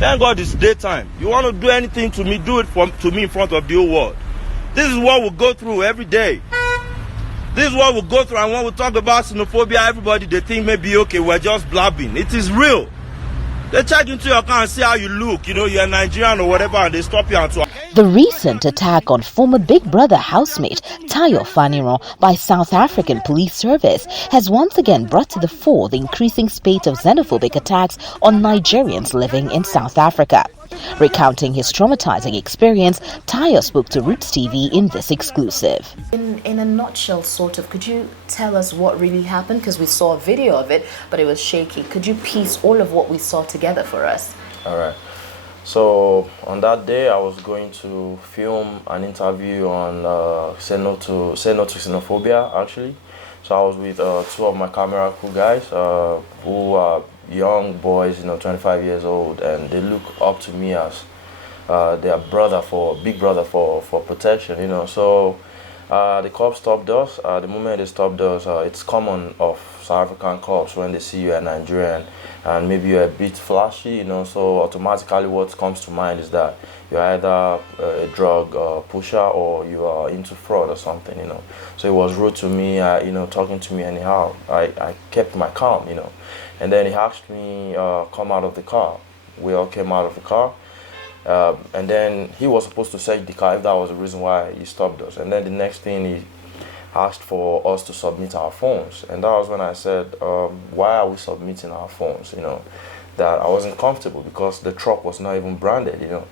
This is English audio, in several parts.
Thank God it's daytime. You want to do anything to me, do it to me in front of the whole world. This is what we go through every day. This is what we go through, and when we talk about xenophobia, everybody, they think maybe, okay, we're just blabbing. It is real. They check into your car and see how you look, you know, you're Nigerian or whatever, and they stop you and so. The recent attack on former Big Brother housemate Tayo Faniran by South African Police Service has once again brought to the fore the increasing spate of xenophobic attacks on Nigerians living in South Africa. Recounting his traumatizing experience, Tayo spoke to Rootstv in this exclusive. In a nutshell, sort of, could you tell us what really happened? Because we saw a video of it, but it was shaky. Could you piece all of what we saw together for us? All right. So on that day, I was going to film an interview on Xenophobia, actually. So I was with two of my camera crew guys who are young boys, you know, 25 years old, and they look up to me as their big brother for protection, you know. So the cops stopped us. The moment they stopped us, it's common of South African cops when they see you a Nigerian and maybe you're a bit flashy, you know, so automatically what comes to mind is that you're either a drug pusher or you are into fraud or something, you know. So it was rude to me, you know, talking to me anyhow. I kept my calm, you know. And then he asked me, come out of the car. We all came out of the car. And then he was supposed to search the car if that was the reason why he stopped us. And then the next thing, he asked for us to submit our phones. And that was when I said, why are we submitting our phones, you know? That I wasn't comfortable because the truck was not even branded, you know.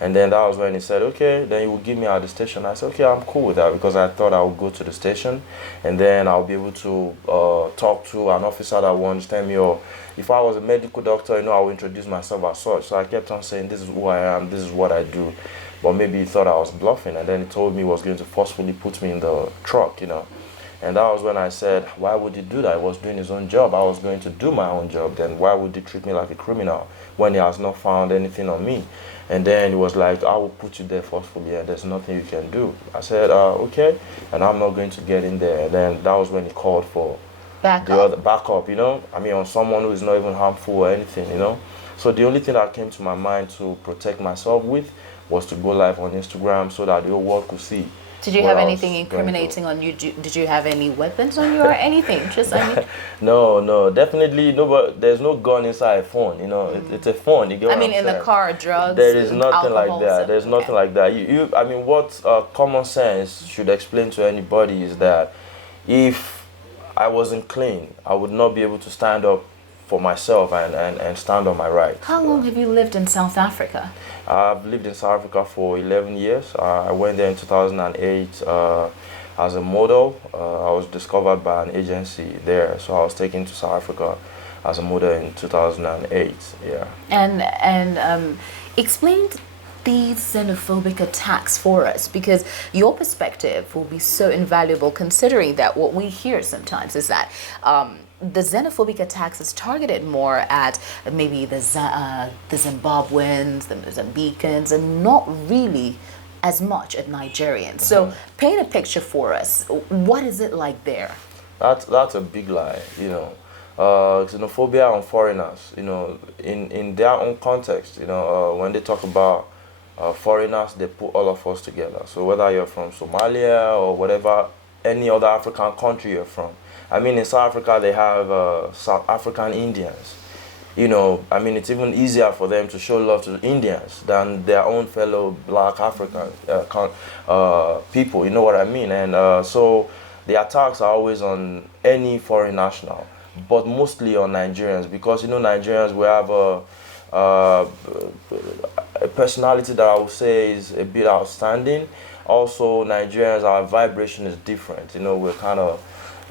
And then that was when he said, okay, then you will give me at the station. I said, okay, I'm cool with that, because I thought I would go to the station and then I'll be able to talk to an officer that will understand me, or if I was a medical doctor, you know, I will introduce myself as such. So I kept on saying, this is who I am, this is what I do. But maybe he thought I was bluffing, and then he told me he was going to forcefully put me in the truck, you know. And that was when I said, why would he do that? He was doing his own job. I was going to do my own job. Then why would he treat me like a criminal when he has not found anything on me? And then he was like, I will put you there forcefully and there's nothing you can do. I said, okay, and I'm not going to get in there. And then that was when he called for backup, you know. I mean, on someone who is not even harmful or anything, you know. So the only thing that came to my mind to protect myself with was to go live on Instagram so that the whole world could see. Did you have anything incriminating on you? Did you have any weapons on you or anything? Just I mean. No, definitely no. But there's no gun inside a phone. You know, it's a phone. You get what I'm in saying? the car, drugs. There is nothing like that. Stuff. There's nothing like that. I mean, what common sense should explain to anybody is that if I wasn't clean, I would not be able to stand up for myself and stand on my rights. How long have you lived in South Africa? I've lived in South Africa for 11 years. I went there in 2008 as a model. I was discovered by an agency there, so I was taken to South Africa as a model in 2008. Yeah. And explain these xenophobic attacks for us, because your perspective will be so invaluable, considering that what we hear sometimes is that the xenophobic attacks is targeted more at maybe the Zimbabweans, the Mozambicans, and not really as much at Nigerians. So paint a picture for us. What is it like there? That's a big lie, you know. Xenophobia on foreigners, you know, in their own context, you know, when they talk about foreigners, they put all of us together. So whether you're from Somalia or whatever, any other African country you're from. I mean, in South Africa, they have South African Indians. You know, I mean, it's even easier for them to show love to Indians than their own fellow black African people, you know what I mean? And so the attacks are always on any foreign national, but mostly on Nigerians, because, you know, Nigerians, we have a personality that I would say is a bit outstanding. Also, Nigerians, our vibration is different. You know, we're kind of,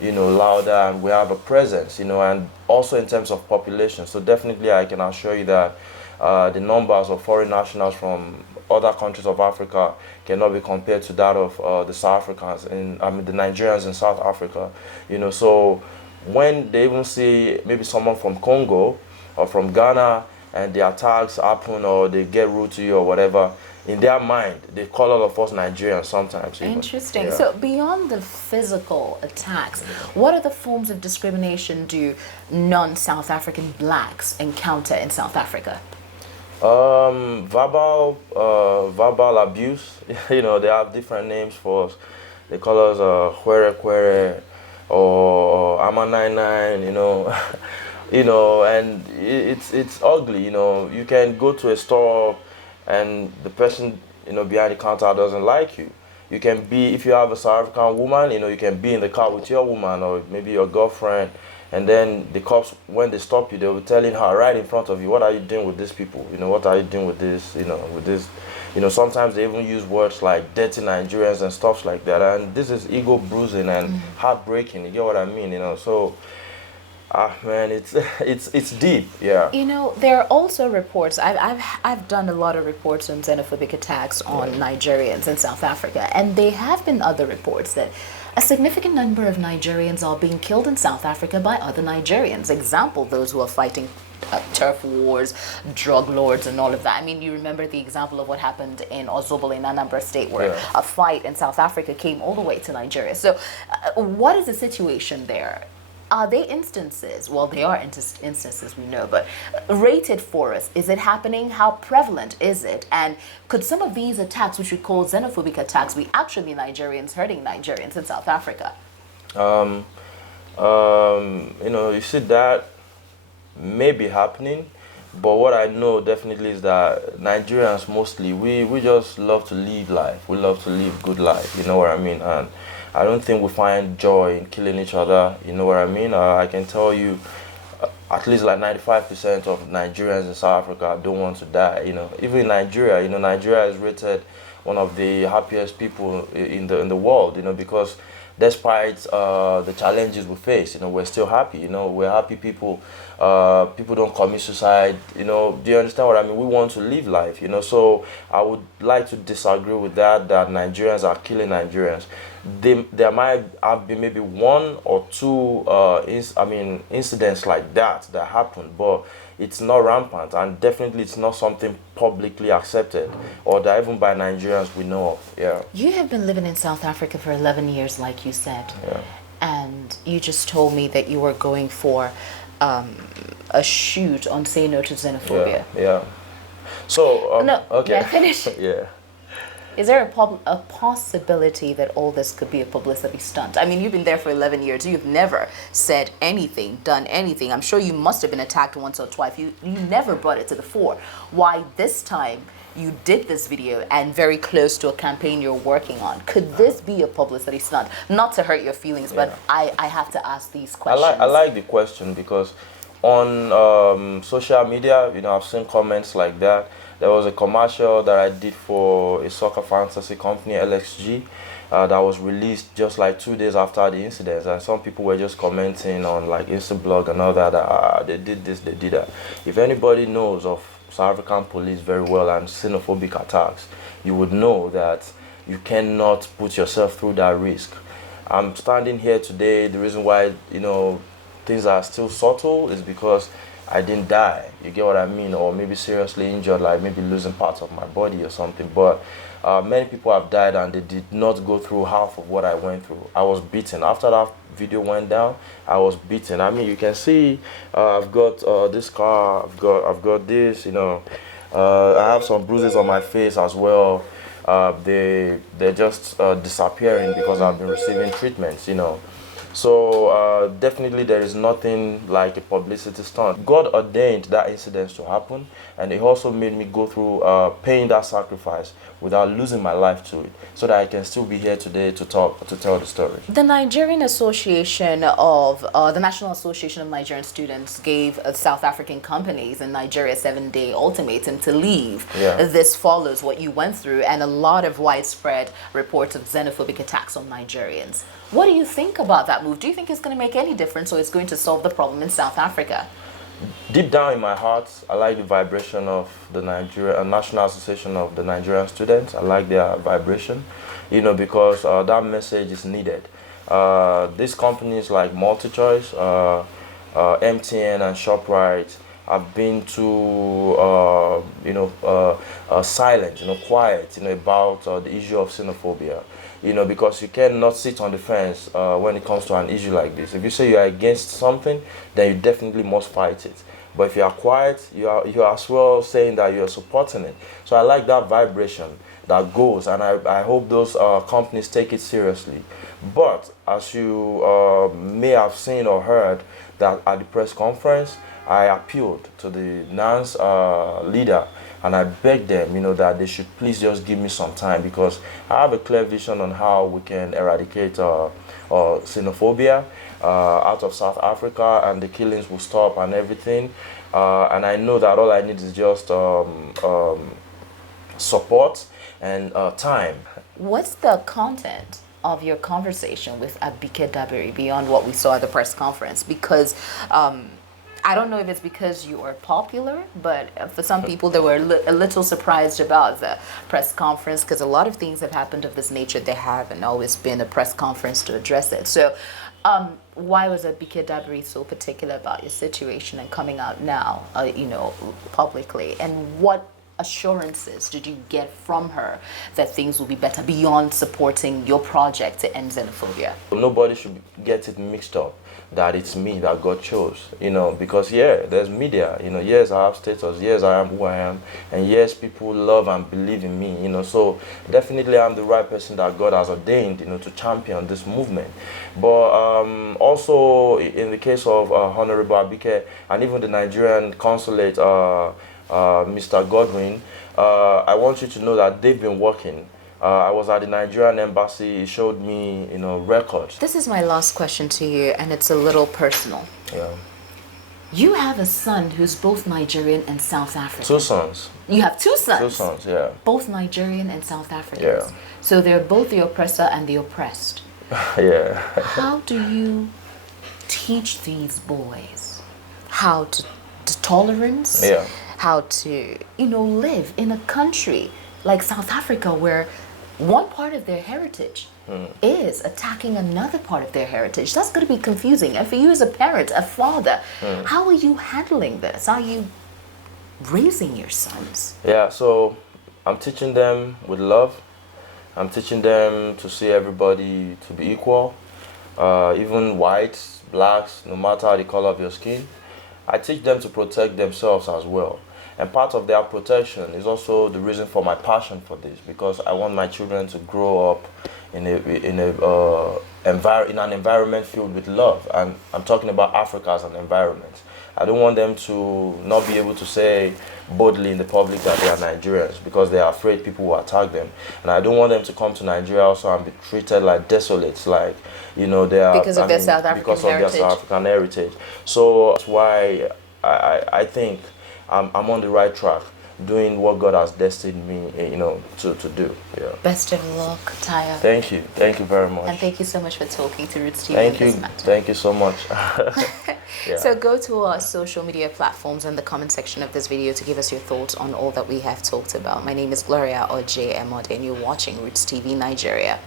you know, louder, and we have a presence, you know, and also in terms of population. So definitely I can assure you that the numbers of foreign nationals from other countries of Africa cannot be compared to that of the South Africans, and I mean the Nigerians in South Africa, you know. So when they even see maybe someone from Congo or from Ghana and the attacks happen or they get rude to you or whatever, in their mind, they call all of us Nigerians sometimes. Even. Interesting. Yeah. So beyond the physical attacks, what other forms of discrimination do non-South African blacks encounter in South Africa? Verbal abuse. You know, they have different names for us. They call us Quere Quere or Ama 99. You know, you know, and it's ugly. You know, you can go to a store and the person, you know, behind the counter doesn't like you. You can be, if you have a South African woman, you know, you can be in the car with your woman or maybe your girlfriend, and then the cops, when they stop you, they will telling her right in front of you, what are you doing with these people? You know, what are you doing with this? You know, with this. You know, sometimes they even use words like dirty Nigerians and stuff like that, and this is ego bruising and heartbreaking. You get what I mean? You know, so. Ah man, it's it's deep, yeah. You know, there are also reports. I've done a lot of reports on xenophobic attacks on Nigerians in South Africa, and there have been other reports that a significant number of Nigerians are being killed in South Africa by other Nigerians. Example, those who are fighting turf wars, drug lords, and all of that. I mean, you remember the example of what happened in Ozobel in Anambra State, where a fight in South Africa came all the way to Nigeria. So, what is the situation there? Are they instances? Well, they are instances, we know, but rated for us. Is it happening? How prevalent is it? And could some of these attacks, which we call xenophobic attacks, be actually Nigerians hurting Nigerians in South Africa? You know, you see that may be happening, but what I know definitely is that Nigerians mostly, we just love to live life. We love to live good life, you know what I mean? And I don't think we find joy in killing each other, you know what I mean? I can tell you, at least like 95% of Nigerians in South Africa don't want to die, you know. Even in Nigeria, you know, Nigeria is rated one of the happiest people in the world, you know, because despite the challenges we face, you know, we're still happy, you know, we're happy people. People don't commit suicide, you know. Do you understand what I mean? We want to live life, you know. So I would like to disagree with that Nigerians are killing Nigerians. There might have been maybe one or two incidents like that happened, but it's not rampant, and definitely it's not something publicly accepted or that even by Nigerians we know of. Yeah. You have been living in South Africa for 11 years, like you said. Yeah. And you just told me that you were going for a shoot on Say No to Xenophobia. Yeah. So no. Okay. Yeah, finish. Yeah. Is there a possibility that all this could be a publicity stunt? I mean, you've been there for 11 years. You've never said anything, done anything. I'm sure you must have been attacked once or twice. You never brought it to the fore. Why this time you did this video and very close to a campaign you're working on? Could this be a publicity stunt? Not to hurt your feelings, but I have to ask these questions. I like the question because on social media, you know, I've seen comments like that. There was a commercial that I did for a soccer fantasy company, LXG, that was released just like 2 days after the incidents, and some people were just commenting on like Instablog and all that, they did this, they did that. If anybody knows of South African police very well and xenophobic attacks, you would know that you cannot put yourself through that risk. I'm standing here today, the reason why, you know, things are still subtle is because I didn't die, you get what I mean, or maybe seriously injured, like maybe losing parts of my body or something. But many people have died and they did not go through half of what I went through. I was beaten. After that video went down, I was beaten. I mean, you can see I've got this scar, I've got this, you know, I have some bruises on my face as well. They're just disappearing because I've been receiving treatments, you know. So definitely there is nothing like a publicity stunt. God ordained that incident to happen, and it also made me go through paying that sacrifice without losing my life to it, so that I can still be here today to tell the story. The Nigerian Association of, the National Association of Nigerian Students gave South African companies in Nigeria a 7-day ultimatum to leave. Yeah. This follows what you went through and a lot of widespread reports of xenophobic attacks on Nigerians. What do you think about that move? Do you think it's going to make any difference, or it's going to solve the problem in South Africa? Deep down in my heart, I like the vibration of the National Association of the Nigerian Students. I like their vibration, you know, because that message is needed. These companies like MultiChoice, MTN and ShopRite have been too, silent, you know, quiet, you know, about the issue of xenophobia. You know, because you cannot sit on the fence when it comes to an issue like this. If you say you are against something, then you definitely must fight it. But if you are quiet, you are as well saying that you are supporting it. So I like that vibration that goes, and I hope those companies take it seriously. But as you may have seen or heard, that at the press conference, I appealed to the NANS leader, and I begged them, that they should please just give me some time, because I have a clear vision on how we can eradicate xenophobia out of South Africa, and the killings will stop and everything. And I know that all I need is just support and time. What's the content of your conversation with Abike Dabiri beyond what we saw at the press conference? Because I don't know if it's because you are popular, but for some people they were a little surprised about the press conference, because a lot of things have happened of this nature. There haven't always been a press conference to address it. So why was Abike Dabiri so particular about your situation and coming out now, publicly? And what assurances did you get from her that things will be better beyond supporting your project to end xenophobia? Nobody should get it mixed up that it's me that God chose, because there's media, yes, I have status, yes, I am who I am, and yes, people love and believe in me, so definitely I'm the right person that God has ordained, to champion this movement. But also in the case of Honorable Abike and even the Nigerian consulate, Mr. Godwin, I want you to know that they've been working. I was at the Nigerian embassy. He showed me, records. This is my last question to you, and it's a little personal. Yeah. You have a son who's both Nigerian and South African. 2 sons. You have 2 sons? 2 sons, yeah. Both Nigerian and South Africans. Yeah. So they're both the oppressor and the oppressed. Yeah. How do you teach these boys how to tolerance? Yeah. How to, live in a country like South Africa, where one part of their heritage is attacking another part of their heritage? That's going to be confusing. And for you as a parent, a father, how are you handling this? How are you raising your sons? Yeah, so I'm teaching them with love. I'm teaching them to see everybody to be equal, even whites, blacks, no matter the color of your skin. I teach them to protect themselves as well. And part of their protection is also the reason for my passion for this, because I want my children to grow up in an environment filled with love. And I'm talking about Africa as an environment. I don't want them to not be able to say boldly in the public that they are Nigerians, because they are afraid people will attack them. And I don't want them to come to Nigeria also and be treated like desolates, like, they are... Because of their South African heritage. So that's why I think I'm on the right track, doing what God has destined me, to do. Yeah. Best of luck, Taya. Thank you very much. And thank you so much for talking to Rootstv. Thank you so much. Yeah. So go to our social media platforms in the comment section of this video to give us your thoughts on all that we have talked about. My name is Gloria Oje Emode, and you're watching Rootstv Nigeria.